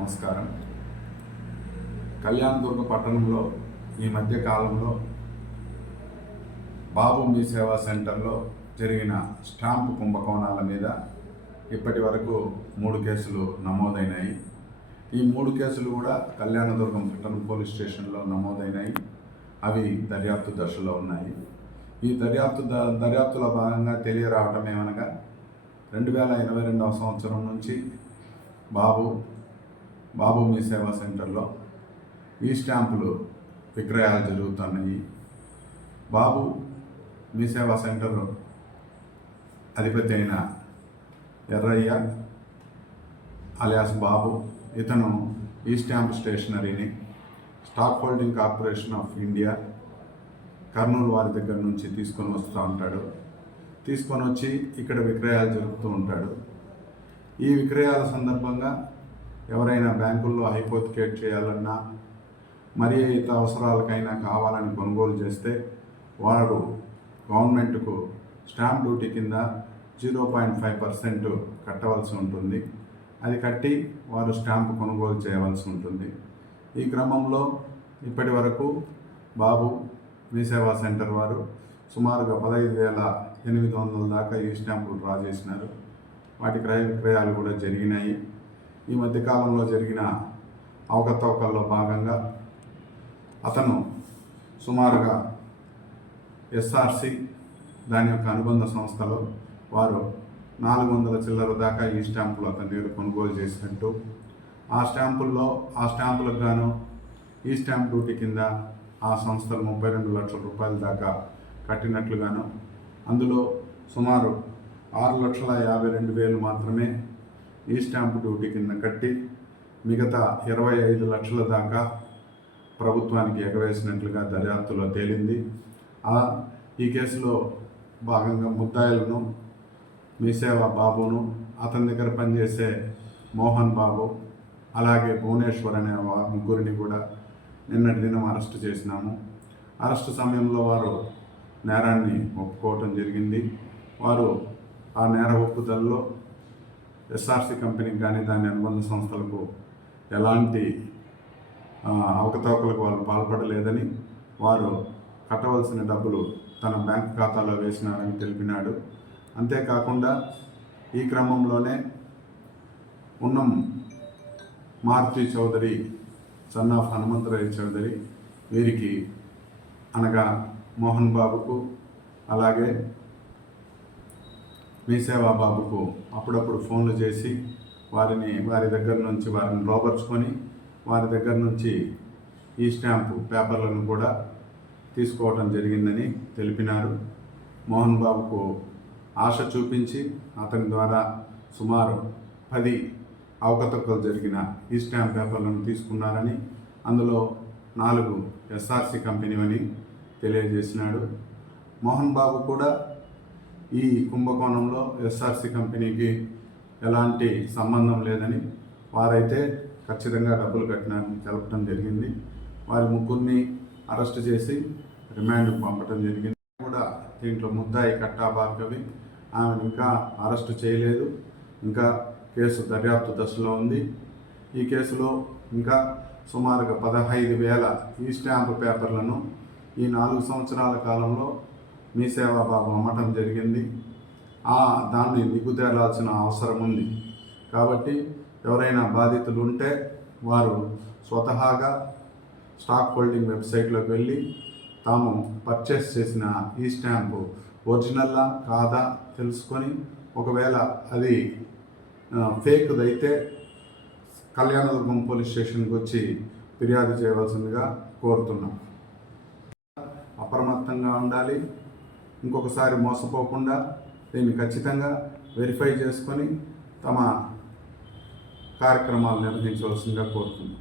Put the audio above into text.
నమస్కారం. కళ్యాణదుర్గ పట్టణంలో ఈ మధ్య కాలంలో బాబు మీ సేవా సెంటర్లో జరిగిన స్టాంపు కుంభకోణాల మీద ఇప్పటి వరకు 3 కేసులు నమోదైనాయి. ఈ 3 కేసులు కూడా కళ్యాణదుర్గం పట్టణం పోలీస్ స్టేషన్లో నమోదైనాయి. అవి దర్యాప్తు దశలో ఉన్నాయి. ఈ దర్యాప్తులో భాగంగా తెలియరావటం ఏమనగా 2022వ సంవత్సరం నుంచి బాబు మీ సేవా సెంటర్లో ఈ స్టాంపులు విక్రయాలు జరుగుతున్నాయి. బాబు మీ సేవా సెంటర్ అధిపతి అయిన ఎర్రయ్య అలియాస్ బాబు, ఇతను ఈ స్టాంప్ స్టేషనరీని stock holding corporation of India Kurnool వారి దగ్గర నుంచి తీసుకొని వస్తూ ఉంటాడు. తీసుకొని వచ్చి ఇక్కడ విక్రయాలు జరుపుతూ ఉంటాడు. ఈ విక్రయాల సందర్భంగా ఎవరైనా బ్యాంకుల్లో హైపోతికేట్ చేయాలన్నా, మరి ఇతర అవసరాలకైనా కావాలని కొనుగోలు చేస్తే వారు గవర్నమెంట్కు స్టాంప్ డ్యూటీ కింద 0.5% కట్టవలసి ఉంటుంది. అది కట్టి వారు స్టాంపు కొనుగోలు చేయవలసి ఉంటుంది. ఈ క్రమంలో ఇప్పటి వరకు బాబు మీ సేవా సెంటర్ వారు సుమారుగా 15,800 దాకా ఈ స్టాంపులు డ్రా చేసినారు. వాటి క్రయ విక్రయాలు కూడా జరిగినాయి. ఈ మధ్యకాలంలో జరిగిన అవకతవకల్లో భాగంగా అతను సుమారుగా ఎస్ఆర్సి దాని యొక్క అనుబంధ సంస్థలో వారు 400 చిల్లర దాకా ఈ స్టాంపులు అతని దగ్గర కొనుగోలు చేసినట్టు, ఆ స్టాంపులకు గాను ఈ స్టాంప్ డ్యూటీ కింద ఆ సంస్థలు 32 లక్షల రూపాయల దాకా కట్టినట్లుగాను, అందులో సుమారు 6,52,000 మాత్రమే ఈ స్టాంపు డ్యూటీ కింద కట్టి మిగతా 25 లక్షల దాకా ప్రభుత్వానికి ఎగవేసినట్లుగా దర్యాప్తులో తేలింది. ఈ కేసులో భాగంగా ముద్దాయిలను మీ సేవా బాబును, అతని దగ్గర పనిచేసే మోహన్ బాబు, అలాగే భువనేశ్వర్ అనే ముగ్గురిని కూడా నిన్నటి దినం అరెస్టు చేసినాము. అరెస్టు సమయంలో వారు నేరాన్ని ఒప్పుకోవటం జరిగింది. వారు ఆ నేర ఒప్పుదలలో ఎస్ఆర్సి కంపెనీకి కానీ దాని అనుబంధ సంస్థలకు ఎలాంటి అవకతవకలకు వాళ్ళు పాల్పడలేదని, వారు కట్టవలసిన డబ్బులు తన బ్యాంక్ ఖాతాలో వేసినారని తెలిపినాడు. అంతేకాకుండా ఈ క్రమంలోనే ఉన్నం మారుతి చౌదరి, సన్ ఆఫ్ హనుమంతరాయ చౌదరి, వీరికి అనగా మోహన్ బాబుకు అలాగే మీ సేవా బాబుకు అప్పుడప్పుడు ఫోన్లు చేసి వారి దగ్గర నుంచి వారిని లోపరుచుకొని వారి దగ్గర నుంచి ఈ స్టాంపు పేపర్లను కూడా తీసుకోవడం జరిగిందని తెలిపినారు. మోహన్ బాబుకు ఆశ చూపించి అతని ద్వారా సుమారు 10 అవకతవకలు జరిగిన ఈ స్టాంప్ పేపర్లను తీసుకున్నారని, అందులో 4 ఎస్ఆర్సి కంపెనీ అని తెలియజేసినాడు. మోహన్ బాబు కూడా ఈ కుంభకోణంలో ఎస్ఆర్సి కంపెనీకి ఎలాంటి సంబంధం లేదని, వారైతే ఖచ్చితంగా డబ్బులు కట్టినారని తెలపడం జరిగింది. వారి ముగ్గురిని అరెస్టు చేసి రిమాండ్కు పంపడం జరిగింది. కూడా దీంట్లో ముద్దాయి కట్టా భార్గవి, ఆమెను ఇంకా అరెస్టు చేయలేదు. ఇంకా కేసు దర్యాప్తు దశలో ఉంది. ఈ కేసులో ఇంకా సుమారుగా 15,000 ఈ స్టాంపు పేపర్లను ఈ 4 సంవత్సరాల కాలంలో మీ సేవా బాబు అమ్మటం జరిగింది. దాన్ని నిగుదేలాల్సిన అవసరం ఉంది. కాబట్టి ఎవరైనా బాధితులు ఉంటే వారు స్వతహాగా స్టాక్ హోల్డింగ్ వెబ్సైట్లోకి వెళ్ళి తాము పర్చేస్ చేసిన ఈ స్టాంపు ఒరిజినల్లా కాదా తెలుసుకొని, ఒకవేళ అది ఫేక్దైతే కళ్యాణదుర్గం పోలీస్ స్టేషన్కి వచ్చి ఫిర్యాదు చేయవలసిందిగా కోరుతున్నాం. అప్రమత్తంగా ఉండాలి. ఇంకొకసారి మోసపోకుండా దీన్ని ఖచ్చితంగా వెరిఫై చేసుకొని తమ కార్యక్రమాలు నిర్వహించవలసిందిగా కోరుతున్నాం.